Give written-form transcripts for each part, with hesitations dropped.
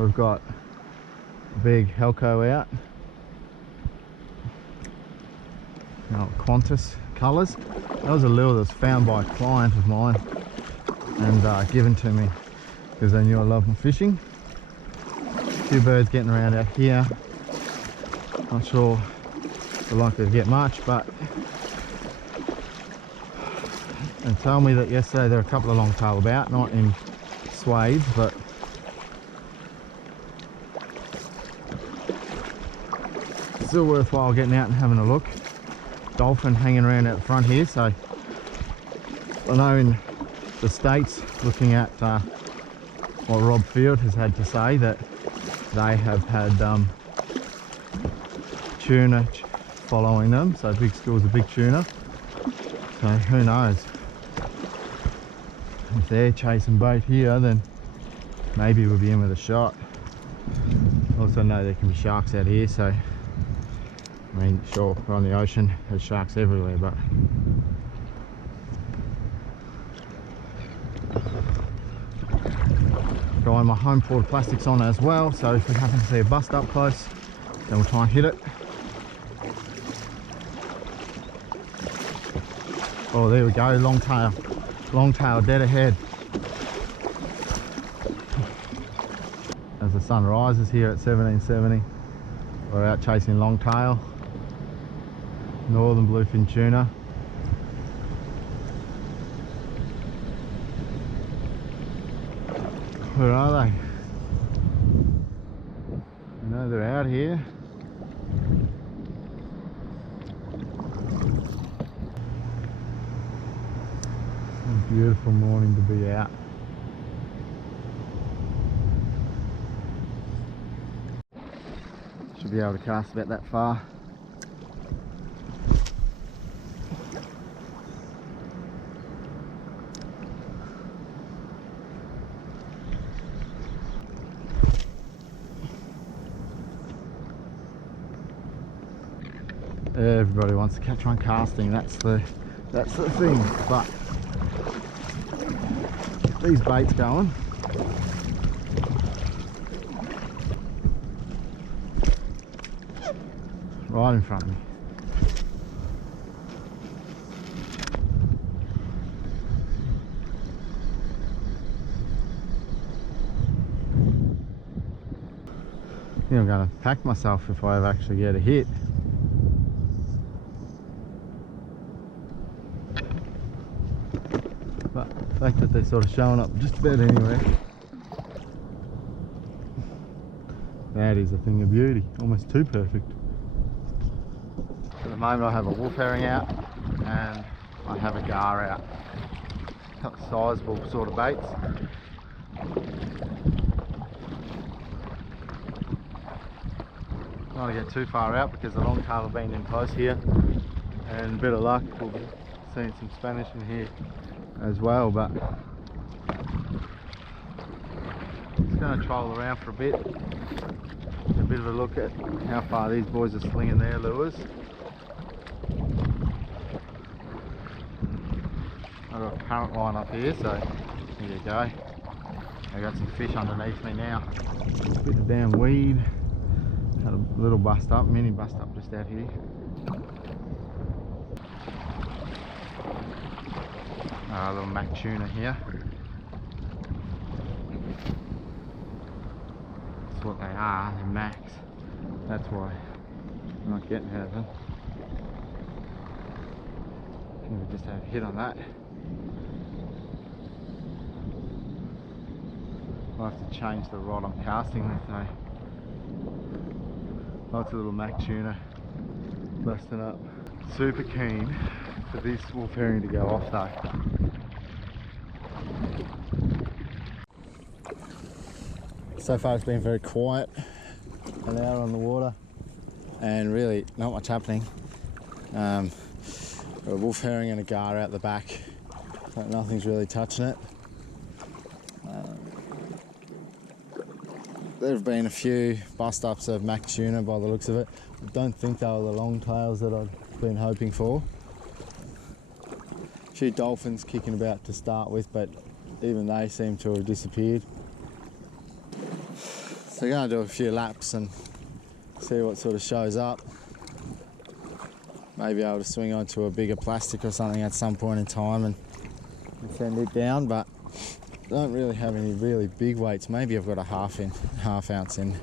We've got a big Helco out. Qantas colours. That was a lure that was found by a client of mine and given to me because they knew I love my fishing. A few birds getting around out here. Not sure they're likely to get much, but and told me that yesterday there were a couple of longtail about, not in swathes, but still worthwhile getting out and having a look. Dolphin hanging around out the front here, so I know in the States, looking at what Rob Field has had to say, that they have had tuna following them, so big schools of big tuna. So who knows, if they're chasing bait here, then maybe we'll be in with a shot. Also know there can be sharks out here, so I mean, sure, we're on the ocean, there's sharks everywhere, but got my home poured plastics on as well, so if we happen to see a bust up close, then we'll try and hit it. Oh, there we go, longtail dead ahead. As the sun rises here at 1770, we're out chasing longtail, northern bluefin tuna. Where are they? I know they're out here. A beautiful morning to be out. Should be able to cast about that far. Everybody wants to catch one casting, that's the thing, but these baits going. Right in front of me. I think I'm going to pack myself if I ever actually get a hit. But the fact that they're sort of showing up just about anywhere, that is a thing of beauty, almost too perfect. At the moment I have a wolf herring out and I have a gar out. Sizable sort of baits. Don't want to get too far out because the longtail have been in close here, and a bit of luck we'll be seeing some Spanish in here as well, but just going to troll around for a bit, get a bit of a look at how far these boys are slinging their lures. I've got a current line up here, so here you go. I got some fish underneath me now. A bit of damn weed. Had a little bust up, mini bust up just out here. A little mac tuna here. That's what they are, they're macs. That's why I'm not getting out of them. I think we just had a hit on that. I'll have to change the rod I'm casting with though. Lots of little mac tuna busting up. Super keen for this wolf herring to go off though. So far it's been very quiet, an hour on the water, and really not much happening. A wolf herring and a gar out the back, so nothing's really touching it. There have been a few bust ups of mac tuna by the looks of it. I don't think they were the longtails that I've been hoping for. A few dolphins kicking about to start with, but even they seem to have disappeared. So I'm going to do a few laps and see what sort of shows up. Maybe able to swing onto a bigger plastic or something at some point in time and send it down, but I don't really have any really big weights. Maybe I've got a half ounce in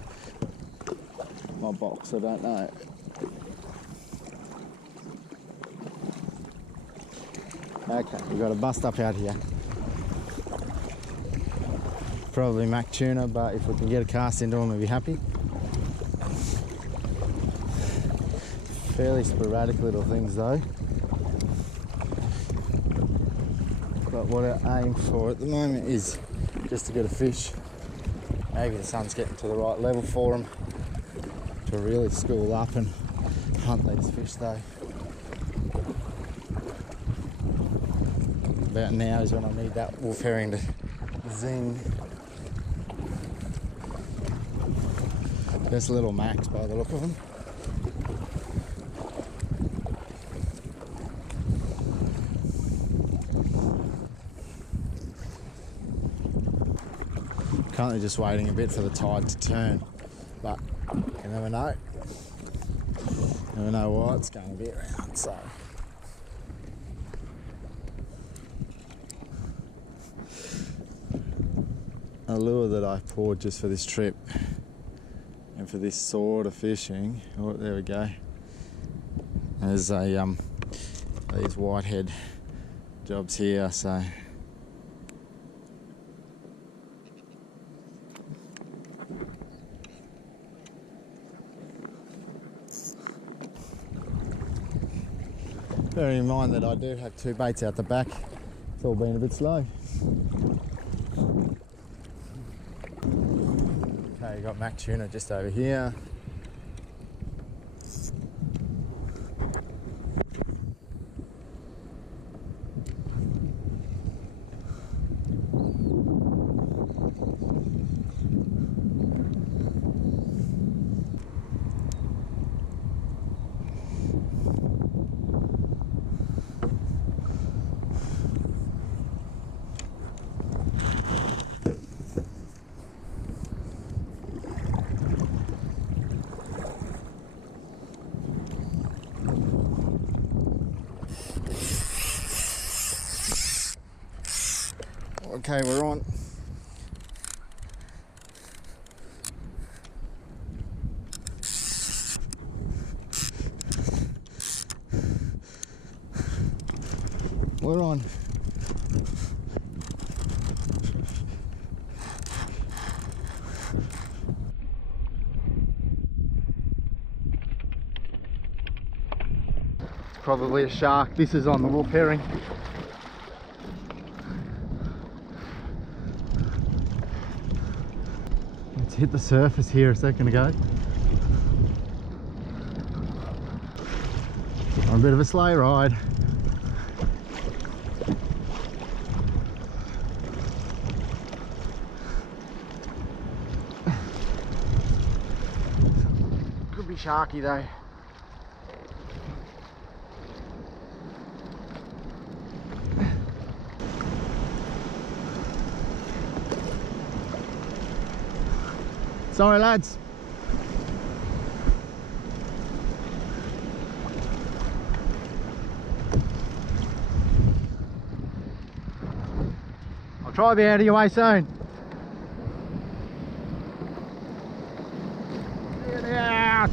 my box, I don't know. Okay, we've got a bust up out here. Probably Mac tuna, but if we can get a cast into them, we'll be happy. Fairly sporadic little things though. But what I aim for at the moment is just to get a fish. Maybe the sun's getting to the right level for them to really school up and hunt these fish though. About now is when I need that wolf herring to zing. Just little Macs by the look of them. Currently just waiting a bit for the tide to turn, but you never know. Never know why it's going to be around, so. A lure that I poured just for this trip and for this sort of fishing. Oh, there we go. There's a these whitehead jobs here, so bearing in mind that I do have two baits out the back, it's all been a bit slow. Okay, you got Mac tuna just over here. Okay, we're on. We're on. It's probably a shark. This is on the wolf herring. Hit the surface here a second ago. On a bit of a sleigh ride. Could be sharky though. Sorry lads. I'll try to be out of your way soon. Get out.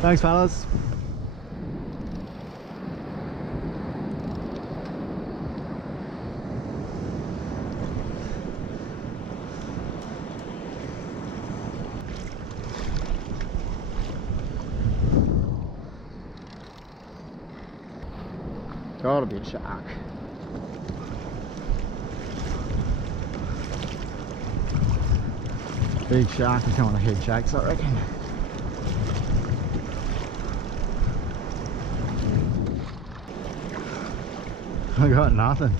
Thanks fellas. Gotta be a shark. Big shark is on the head shakes, I reckon. I got nothing.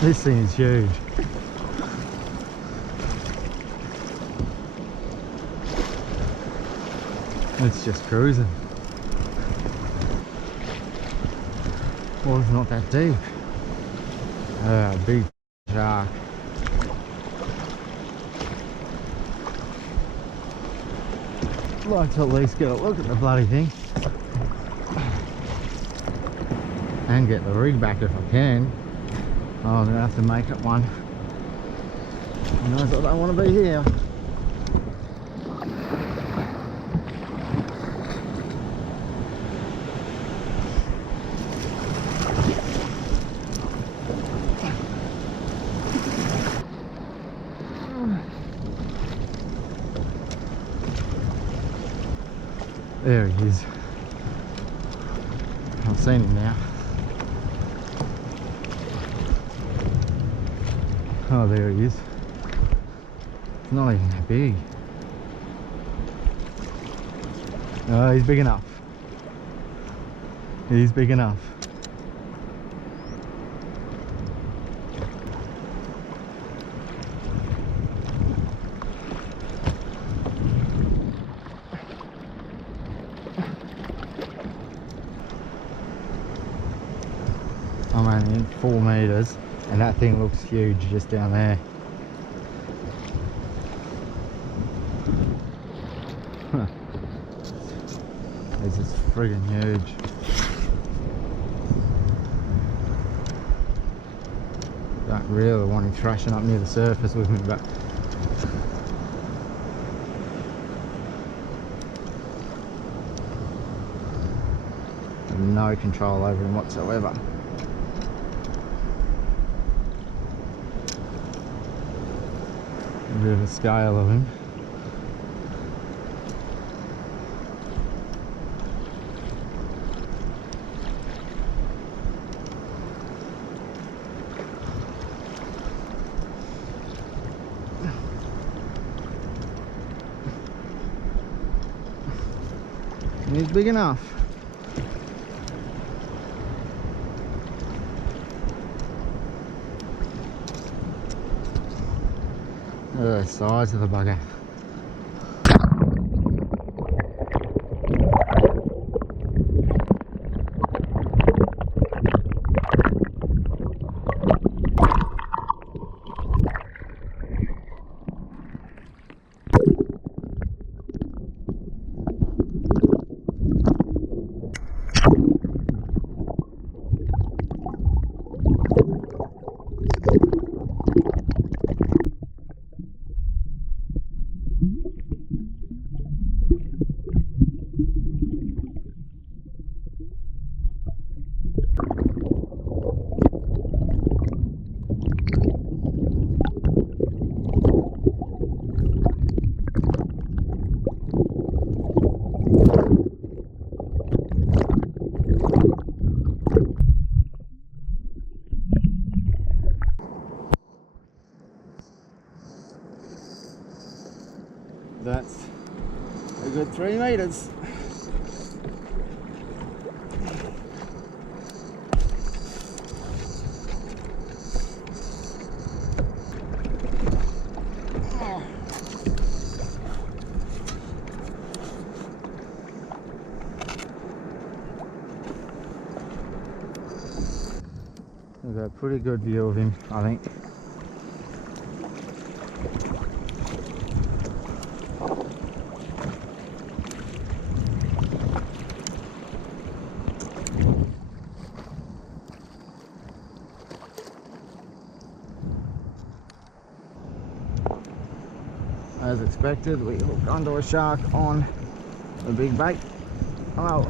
This thing is huge. It's just cruising. Water's not that deep. Big shark. I'd like to at least get a look at the bloody thing. And get the rig back if I can. Oh, I'm gonna have to make it one. He knows I don't want to be here. There he is. I've seen him now. Oh, there he is. It's not even that big. Oh, he's big enough. He's big enough. I'm only in 4 meters. And that thing looks huge just down there. Huh. It's just friggin' huge. Don't really want him thrashing up near the surface with me, but I have no control over him whatsoever. A bit of a scale of him. And he's big enough. The size of the bugger. That's a good 3 meters. We've got a pretty good view of him, I think. As expected, we hooked onto a shark on a big bait. Oh.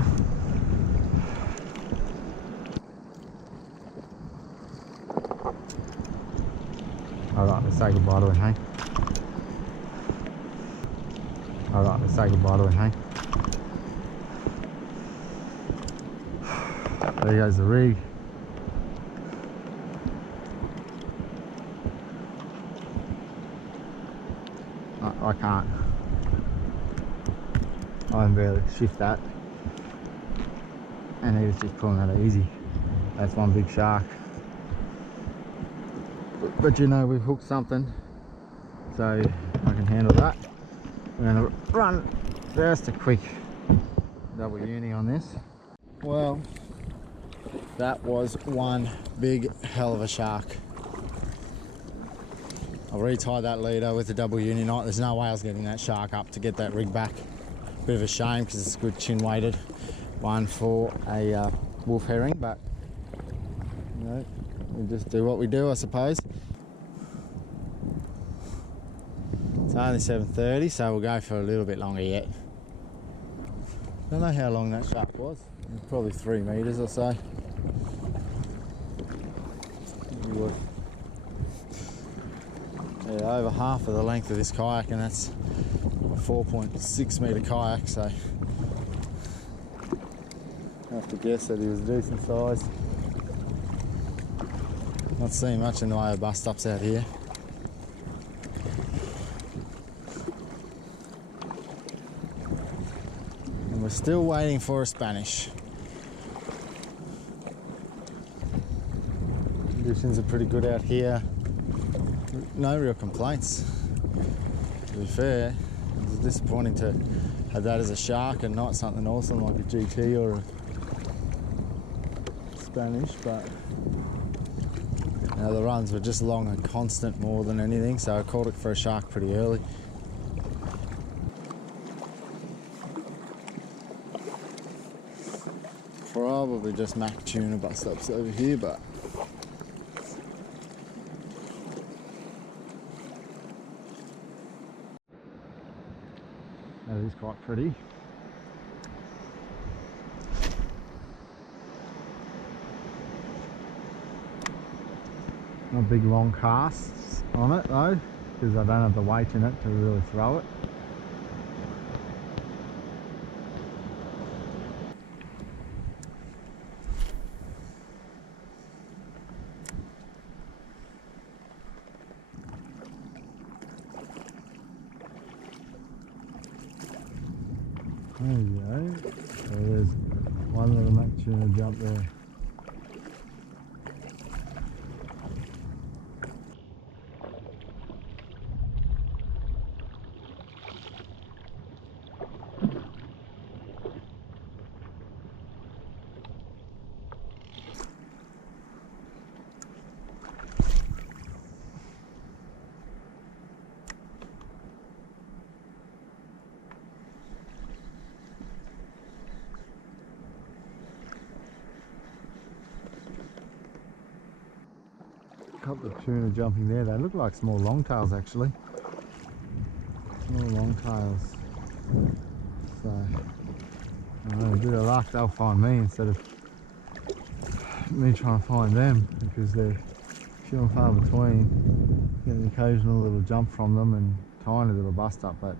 Alright, let's say goodbye to him, hey? Alright, let's say goodbye to him, hey? There goes the rig. I can't. I can barely shift that. And he was just pulling that easy. That's one big shark. But you know, we've hooked something, so I can handle that. We're going to run just a quick double uni on this. Well, that was one big hell of a shark. I've retied that leader with the double uni knot. There's no way I was getting that shark up to get that rig back. Bit of a shame because it's a good chin weighted one for a wolf herring, but you know, we just do what we do, I suppose. It's only 7:30, so we'll go for a little bit longer yet. Don't know how long that shark was. Probably 3 meters or so. Yeah, over half of the length of this kayak, and that's a 4.6 meter kayak, so I have to guess that he was decent size. Not seeing much in the way of bust ups out here. And we're still waiting for a Spanish. Conditions are pretty good out here. No real complaints. To be fair, it's disappointing to have that as a shark and not something awesome like a GT or a Spanish, but you know, the runs were just long and constant more than anything, so I called it for a shark pretty early. Probably just Mac tuna bust ups over here, but that is quite pretty. Not big long casts on it though, because I don't have the weight in it to really throw it. There you go. So there's one little Mac tuna jump there. Couple of tuna jumping there. They look like small longtails actually. Small longtails. So, a bit of luck they'll find me instead of me trying to find them, because they're few and far between. Get an occasional little jump from them and tiny little bust up, but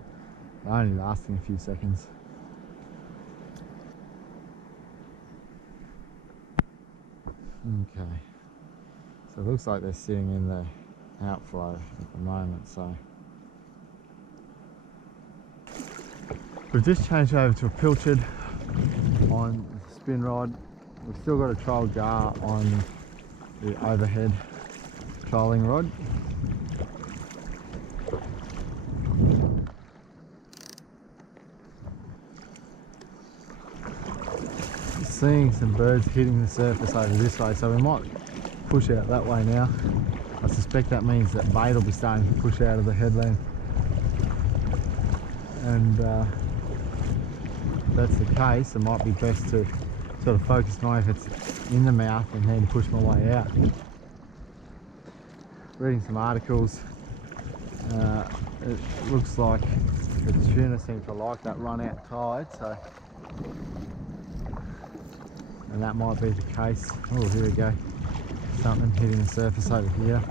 they're only lasting a few seconds. Okay. So it looks like they're sitting in the outflow at the moment, so we've just changed over to a pilchard on the spin rod. We've still got a trial jar on the overhead trolling rod. Seeing some birds hitting the surface over this way, so we might push out that way now. I suspect that means that bait will be starting to push out of the headland, and if that's the case, it might be best to sort of focus my efforts in the mouth and then push my way out. Reading some articles, it looks like the tuna seem to like that run out tide, so, and that might be the case. Oh, here we go. Something hitting the surface over here.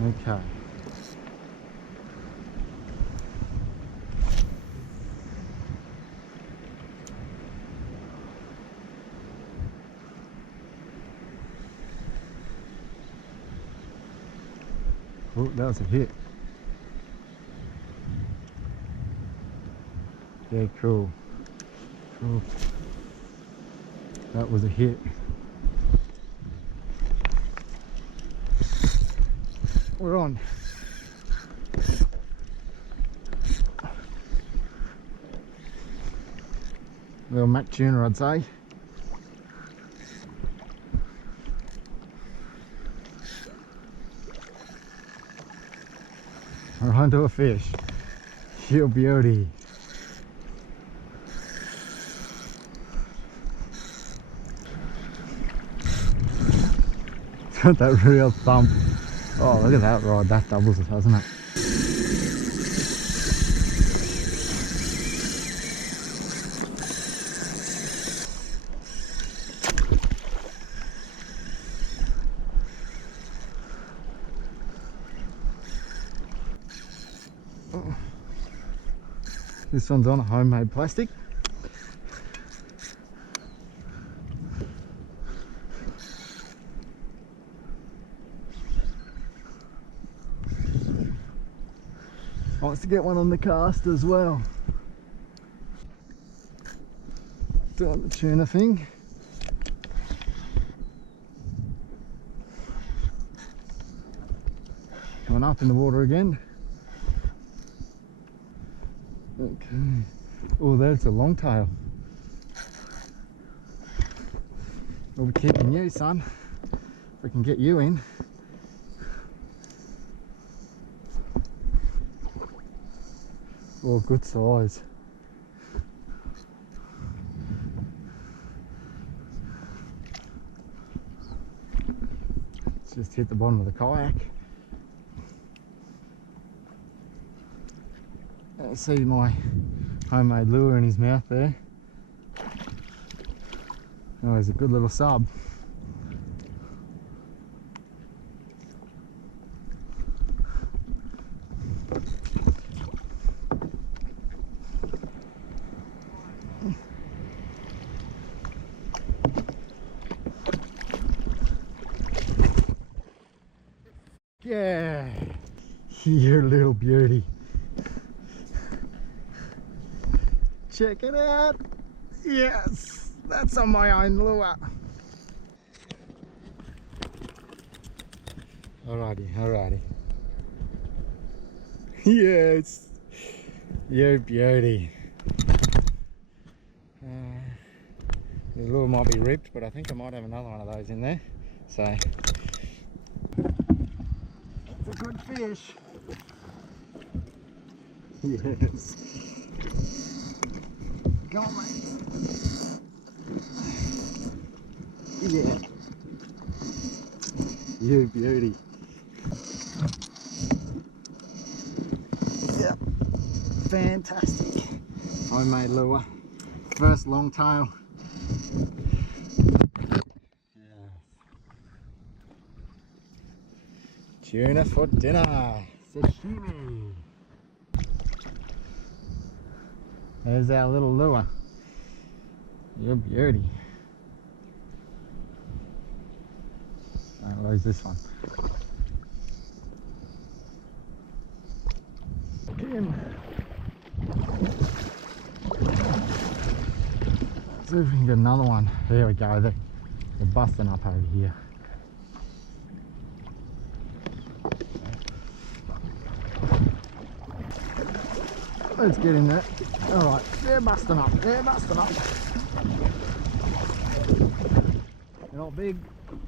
Okay. Oh, that was a hit. Yeah, cool. Cool. That was a hit. We're on. Little Mac tuna, I'd say. We're onto a fish. You beauty. Got that real thump. Oh, look at that rod. That doubles it, doesn't it? This one's on a homemade plastic. Wants to get one on the cast as well. Doing the tuna thing. Coming up in the water again. Okay. Oh, there's a longtail. We'll be keeping you, son. If we can get you in. Oh, good size. It's just hit the bottom of the kayak. See my homemade lure in his mouth there. Oh, he's a good little sub. Yeah, you little beauty. Check it out. Yes, that's on my own lure. Alrighty, alrighty. Yes, you beauty. The lure might be ripped, but I think I might have another one of those in there. So, it's a good fish. Yes. Go on, mate. Yeah. You beauty. Yep. Fantastic. Homemade lure. First longtail. Yeah. Tuna for dinner. Sashimi. There's our little lure. You beauty. Don't lose this one. Again. Let's see if we can get another one. There we go. They're busting up over here. Let's get in there. Alright, they're busting up. They're busting up. They're not big,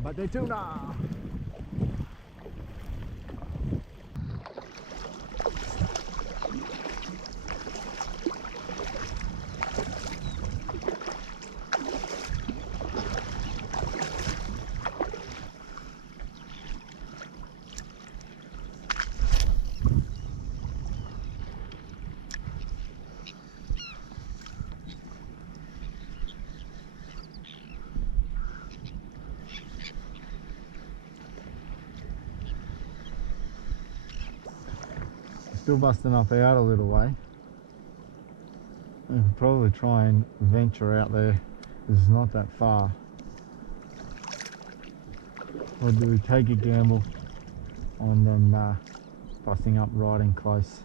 but they're tuna. Still busting up out a little way. I'll probably try and venture out there because it's not that far. Or do we take a gamble on them busting up right in close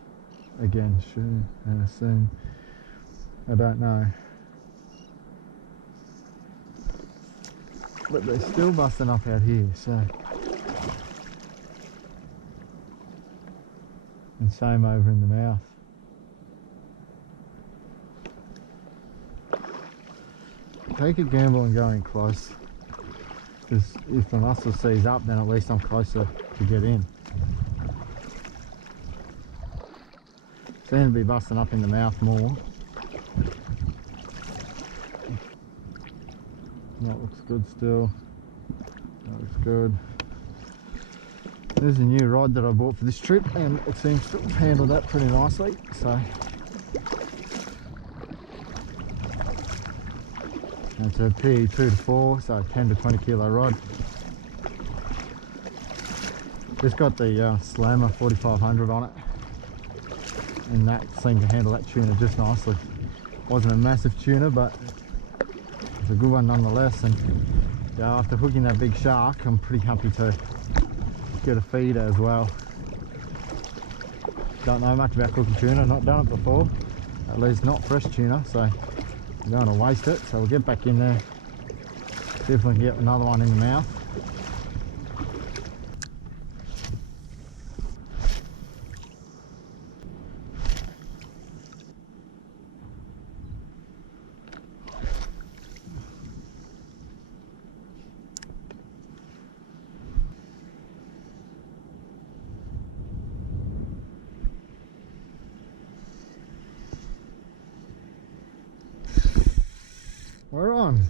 again soon. I don't know, but they're still busting up out here, so. And same over in the mouth. Take a gamble and go in close, because if the mussel sees up, then at least I'm closer to get in. Seem to be busting up in the mouth more. That looks good still. That looks good. There's a new rod that I bought for this trip, and it seems to handle that pretty nicely. So it's a PE 2 to 4, so 10 to 20 kilo rod. Just got the Slammer 4500 on it, and that seemed to handle that tuna just nicely. Wasn't a massive tuna, but it's a good one nonetheless. And yeah, after hooking that big shark, I'm pretty happy to get a feeder as well. Don't know much about cooking tuna, not done it before, at least not fresh tuna, so I'm going to waste it. So we'll get back in there, see if we can get another one in the mouth. We're on.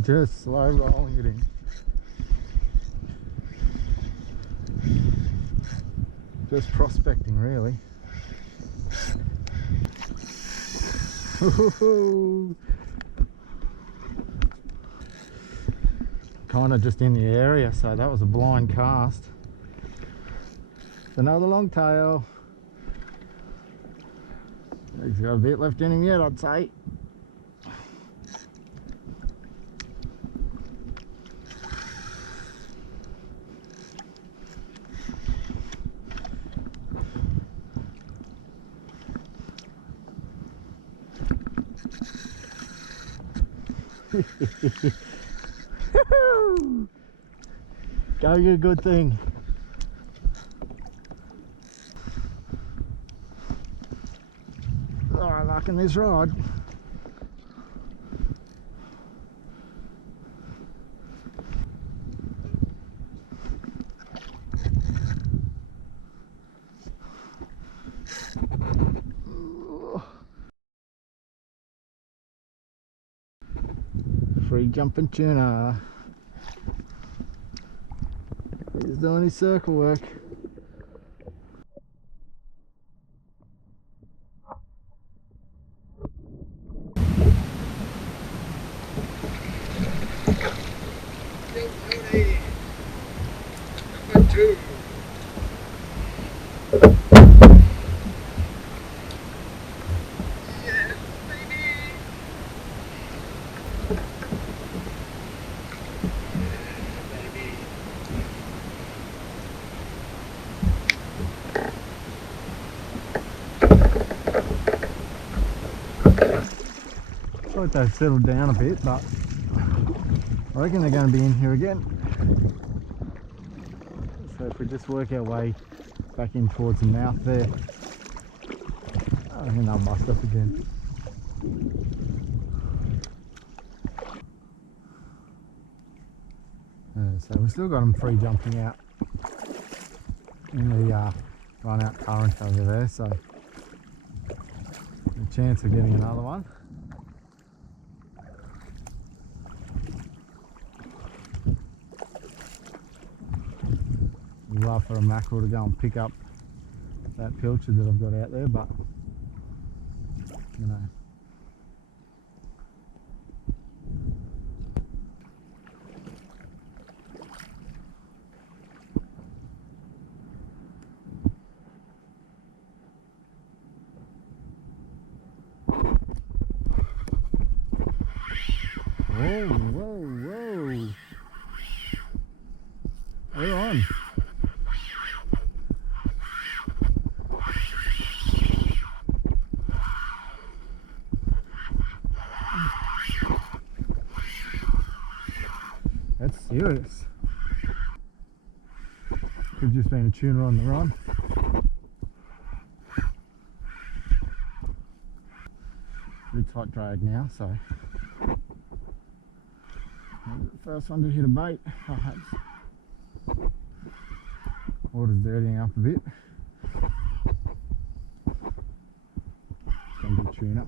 Just slow rolling it in. Just prospecting, really. Kind of just in the area, so that was a blind cast. Another longtail. He's got a bit left in him yet, I'd say. Go get a good thing. Oh, liking this rod. Free jumping tuna. He's doing his circle work. Number 2. Yes, baby. Looks like they've settled down a bit, but I reckon they're going to be in here again. So if we just work our way back in towards the mouth there, I reckon they'll bust up again. So we've still got them free jumping out in the run out current over there, so a chance of getting another one. I'd love for a mackerel to go and pick up that pilchard that I've got out there, but you know. Whoa, whoa, whoa. We're on. That's serious. Could just been a tuna on the run. Bit tight drag now, so first one to hit a bait, perhaps. Water's dirtying up a bit. It's going to be a tuna.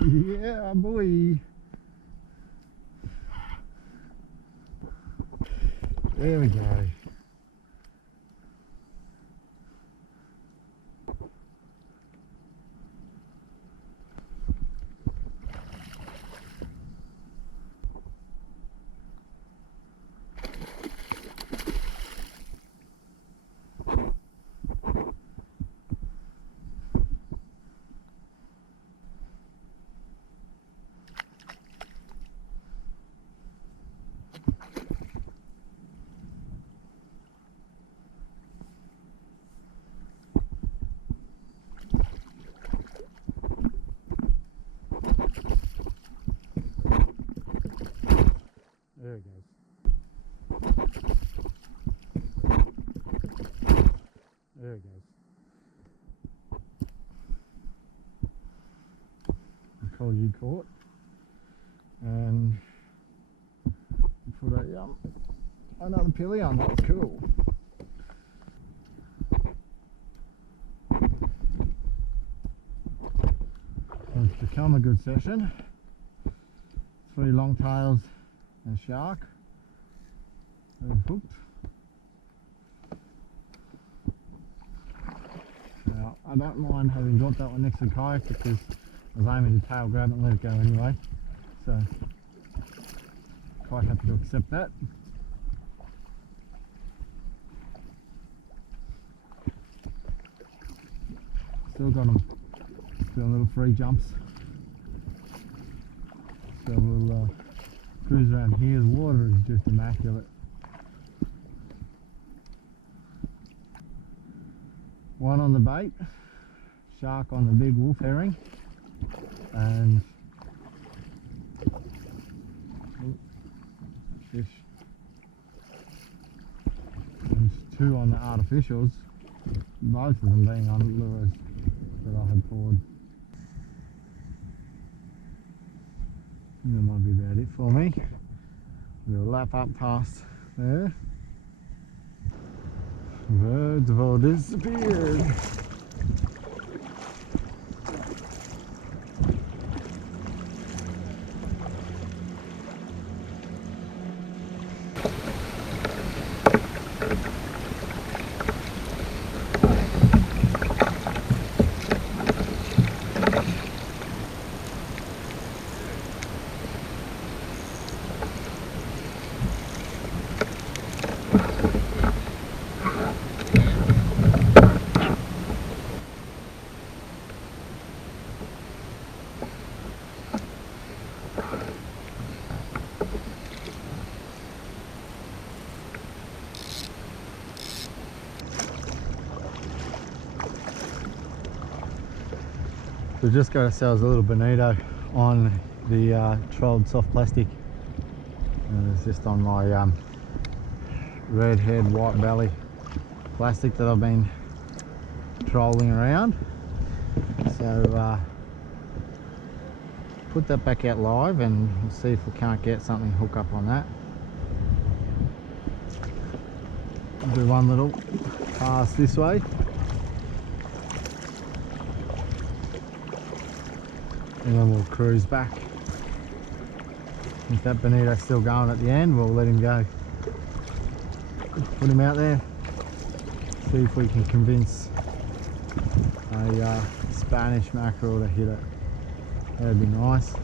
Yeah, boy. There we go. There it goes. There it goes. The call you caught. And put another pilly on. That was cool. It's become a good session. 3 longtails and a shark. They're hooked. Now, I don't mind having got that one next to the kayak because I was aiming to tail grab it and let it go anyway. So, quite happy to accept that. Still got them doing little free jumps. So we'll cruise around here. The water is just immaculate. One on the bait, shark on the big wolf herring, and fish. And 2 on the artificials, both of them being on lures that I had poured. That might be about it for me. We'll lap up past there. Birds have all disappeared. We've just got ourselves a little bonito on the trolled soft plastic, and it's just on my red head, white belly plastic that I've been trolling around. So put that back out live and we'll see if we can't get something hook up on that. Do one little pass this way. And then we'll cruise back. If that bonito's still going at the end, we'll let him go. Put him out there. See if we can convince a Spanish mackerel to hit it. That'd be nice.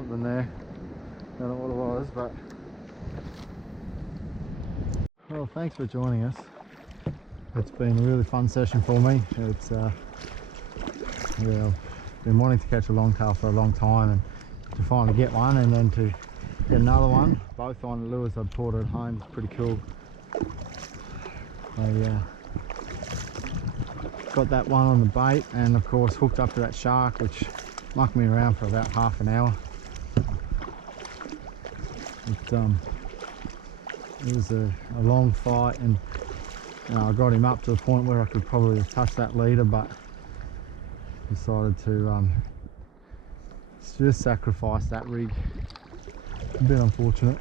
something there. Don't know what it was, but well, thanks for joining us. It's been a really fun session for me. It's yeah, I've been wanting to catch a longtail for a long time, and to finally get one, and then to get another one, both on lures I'd caught at home, is pretty cool. I got that one on the bait, and of course hooked up to that shark, which mucked me around for about half an hour. It was a long fight, and I got him up to the point where I could probably have touched that leader, but decided to just sacrifice that rig. A bit unfortunate.